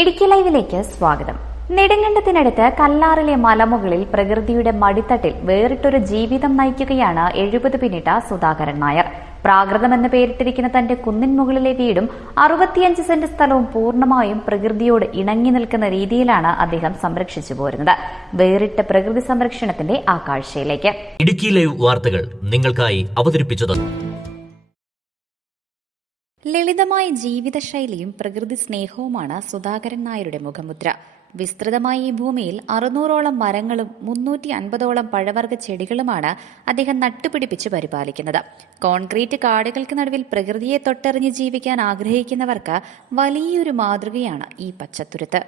ഇടുക്കി ലൈവിലേക്ക് സ്വാഗതം. നെടുങ്കണ്ടത്തിനടുത്ത് കല്ലാറിലെ മലമുകളിൽ പ്രകൃതിയുടെ മടിത്തട്ടിൽ വേറിട്ടൊരു ജീവിതം നയിക്കുകയാണ് 70 പിന്നിട്ട സുധാകരൻ നായർ. പ്രാകൃതമെന്ന് പേരിട്ടിരിക്കുന്ന തന്റെ കുന്നിൻ മുകളിലെ വീടും 65 സെന്റ് സ്ഥലവും പൂർണ്ണമായും പ്രകൃതിയോട് ഇണങ്ങി നിൽക്കുന്ന രീതിയിലാണ് അദ്ദേഹം സംരക്ഷിച്ചു പോരുന്നത്. വേറിട്ട പ്രകൃതി സംരക്ഷണത്തിന്റെ ആ കാഴ്ചയിലേക്ക് ഇടുക്കി ലൈവ് വാർത്തകൾ നിങ്ങൾക്കായി അവതരിപ്പിച്ചത്. ലളിതമായ ജീവിതശൈലിയും പ്രകൃതി സ്നേഹവുമാണ് സുധാകരൻ നായരുടെ മുഖമുദ്ര. വിസ്തൃതമായ ഈ ഭൂമിയിൽ 600ഓളം മരങ്ങളും 350ഓളം പഴവർഗ്ഗ ചെടികളുമാണ് അദ്ദേഹം നട്ടുപിടിപ്പിച്ച് പരിപാലിക്കുന്നത്. കോൺക്രീറ്റ് കാടുകൾക്ക് നടുവിൽ പ്രകൃതിയെ തൊട്ടറിഞ്ഞ് ജീവിക്കാൻ ആഗ്രഹിക്കുന്നവർക്ക് വലിയൊരു മാതൃകയാണ് ഈ പച്ചത്തുരുത്ത്.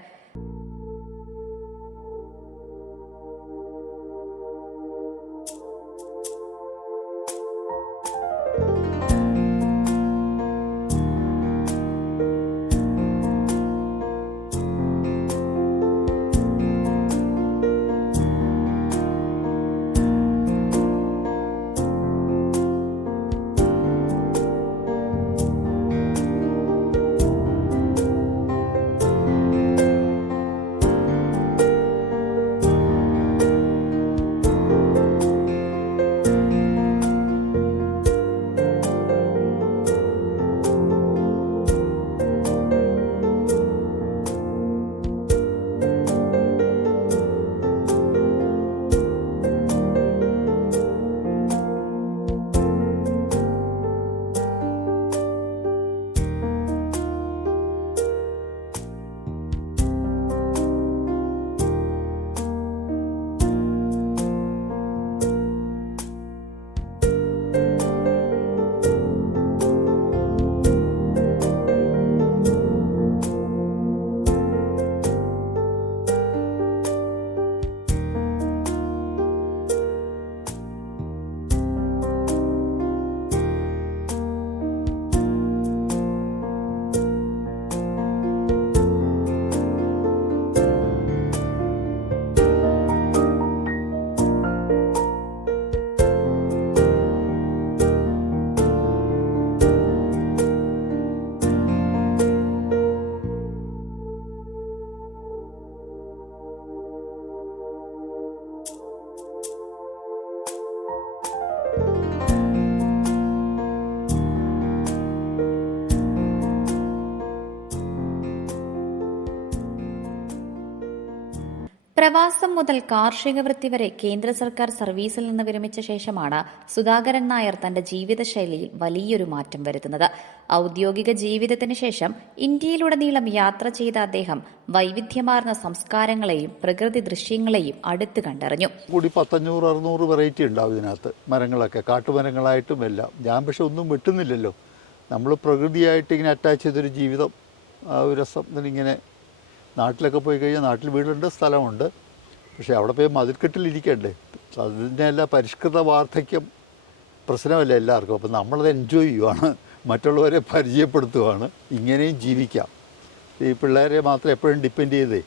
പ്രവാസം മുതൽ കാർഷിക വൃത്തി വരെ കേന്ദ്ര സർക്കാർ സർവീസിൽ നിന്ന് വിരമിച്ച ശേഷമാണ് സുധാകരൻ നായർ തന്റെ ജീവിതശൈലിയിൽ വലിയൊരു മാറ്റം വരുത്തുന്നത്. ഔദ്യോഗിക ജീവിതത്തിന് ശേഷം ഇന്ത്യയിലുടനീളം യാത്ര ചെയ്ത അദ്ദേഹം വൈവിധ്യമാർന്ന സംസ്കാരങ്ങളെയും പ്രകൃതി ദൃശ്യങ്ങളെയും അടുത്ത് കണ്ടറിഞ്ഞു. കൂടി 500-600 വെറൈറ്റി ഉണ്ടാവും ഇതിനകത്ത്. മരങ്ങളൊക്കെ കാട്ടുമരങ്ങളായിട്ടും എല്ലാം. ഞാൻ പക്ഷെ ഒന്നും വെട്ടുന്നില്ലല്ലോ. നമ്മൾ പ്രകൃതിയായിട്ട് ഇങ്ങനെ അറ്റാച്ച് ചെയ്തൊരു ജീവിതം, ആ ഒരു രസം. ഇങ്ങനെ നാട്ടിലൊക്കെ പോയി കഴിഞ്ഞാൽ നാട്ടിൽ വീടുണ്ട്, സ്ഥലമുണ്ട്. പക്ഷേ അവിടെ പോയി മതിൽക്കെട്ടിലിരിക്കണ്ടേ? അതിൻ്റെ പരിഷ്കൃത വാർദ്ധക്യം പ്രശ്നമല്ല എല്ലാവർക്കും. അപ്പം നമ്മളത് എൻജോയ് ചെയ്യുവാണ്, മറ്റുള്ളവരെ പരിചയപ്പെടുത്തുവാണ്. ഇങ്ങനെയും ജീവിക്കാം. ഈ പിള്ളേരെ മാത്രം എപ്പോഴും ഡിപ്പെൻഡ് ചെയ്തേ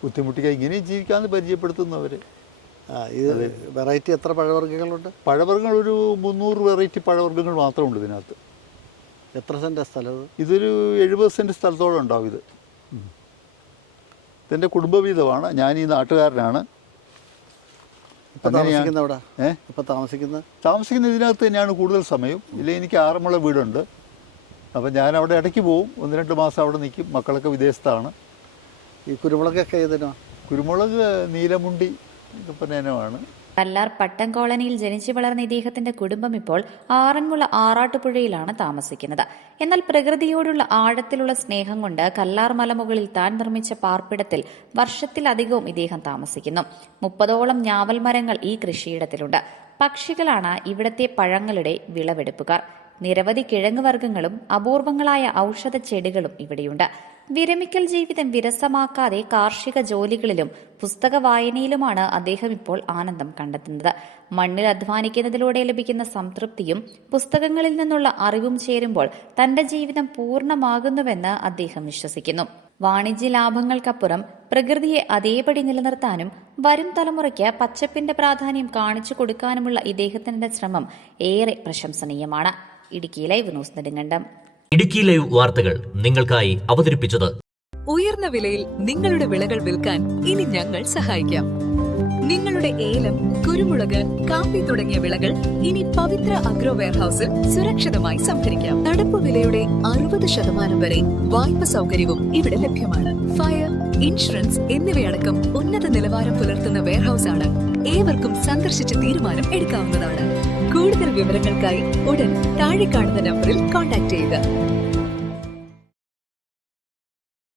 ബുദ്ധിമുട്ടിക്കുക, ഇങ്ങനെയും ജീവിക്കാമെന്ന് പരിചയപ്പെടുത്തുന്നവർ. ഇത് വെറൈറ്റി എത്ര പഴവർഗ്ഗങ്ങളുണ്ട്? പഴവർഗ്ഗങ്ങൾ ഒരു 300 വെറൈറ്റി പഴവർഗ്ഗങ്ങൾ മാത്രമുണ്ട് ഇതിനകത്ത്. എത്ര സെൻറ്റ് സ്ഥലം? ഇതൊരു 70 സെൻറ്റ് സ്ഥലത്തോളം ഉണ്ടാവും. ഇതെൻ്റെ കുടുംബവീതമാണ്. ഞാൻ ഈ നാട്ടുകാരനാണ്. താമസിക്കുന്ന ഇതിനകത്ത് തന്നെയാണ് കൂടുതൽ സമയം. ഇല്ലെങ്കിൽ എനിക്ക് 6 മുള വീടുണ്ട്. അപ്പം ഞാൻ അവിടെ ഇടയ്ക്ക് പോവും. 1-2 മാസം അവിടെ നിൽക്കും. മക്കളൊക്കെ വിദേശത്താണ്. ഈ കുരുമുളകൊക്കെ ഏതിനോ? കുരുമുളക് നീലമുണ്ടി ഇനമാണ്. കല്ലാർ പട്ടം കോളനിയിൽ ജനിച്ചു വളർന്ന ഇദ്ദേഹത്തിന്റെ കുടുംബം ഇപ്പോൾ ആറന്മുള ആറാട്ടുപുഴയിലാണ് താമസിക്കുന്നത്. എന്നാൽ പ്രകൃതിയോടുള്ള ആഴത്തിലുള്ള സ്നേഹം കൊണ്ട് കല്ലാർ മലമുകളിൽ താൻ നിർമ്മിച്ച പാർപ്പിടത്തിൽ വർഷത്തിലധികവും ഇദ്ദേഹം താമസിക്കുന്നു. 30ഓളം ഞാവൽ മരങ്ങൾ ഈ കൃഷിയിടത്തിലുണ്ട്. പക്ഷികളാണ് ഇവിടത്തെ പഴങ്ങളുടെ വിളവെടുപ്പുകാർ. നിരവധി കിഴങ്ങ് വർഗ്ഗങ്ങളും അപൂർവങ്ങളായ ഔഷധ ചെടികളും ഇവിടെയുണ്ട്. വിരമിക്കൽ ജീവിതം വിരസമാക്കാതെ കാർഷിക ജോലികളിലും പുസ്തക വായനയിലുമാണ് അദ്ദേഹം ഇപ്പോൾ ആനന്ദം കണ്ടെത്തുന്നത്. മണ്ണിൽ അധ്വാനിക്കുന്നതിലൂടെ ലഭിക്കുന്ന സംതൃപ്തിയും പുസ്തകങ്ങളിൽ നിന്നുള്ള അറിവും ചേരുമ്പോൾ തന്റെ ജീവിതം പൂർണ്ണമാകുന്നുവെന്ന് അദ്ദേഹം വിശ്വസിക്കുന്നു. വാണിജ്യ ലാഭങ്ങൾക്കപ്പുറം പ്രകൃതിയെ അതേപടി നിലനിർത്താനും വരും തലമുറയ്ക്ക് പച്ചപ്പിന്റെ പ്രാധാന്യം കാണിച്ചു കൊടുക്കാനുമുള്ള ഇദ്ദേഹത്തിന്റെ ശ്രമം ഏറെ പ്രശംസനീയമാണ്. Idukki live news Nedumkandam. Idukki live വാർത്തകൾ നിങ്ങൾക്കായി അവതരിപ്പിച്ചത് ഉയർന്ന വിലയിൽ നിങ്ങളുടെ വിളകൾ വിൽക്കാൻ ഇനി ഞങ്ങൾ സഹായിക്കാം. നിങ്ങളുടെ ഏലം, കുരുമുളക്, കാപ്പി തുടങ്ങിയ വിളകൾ ഇനി പവിത്ര അഗ്രോ വെയർഹൌസിൽ സുരക്ഷിതമായി സംഭരിക്കാം. നടപ്പ് വിലയുടെ 60% വരെ വായ്പ സൗകര്യവും ഇവിടെ ലഭ്യമാണ്. ഫയർ, ഇൻഷുറൻസ് എന്നിവയടക്കം ഉന്നത നിലവാരം പുലർത്തുന്ന വെയർഹൌസ് ആണ്. ഏവർക്കും സന്ദർശിച്ച് തീരുമാനം എടുക്കാവുന്നതാണ്. കൂടുതൽ വിവരങ്ങൾക്കായി ഉടൻ താഴെ കാണുന്ന നമ്പറിൽ കോൺടാക്ട് ചെയ്യുക.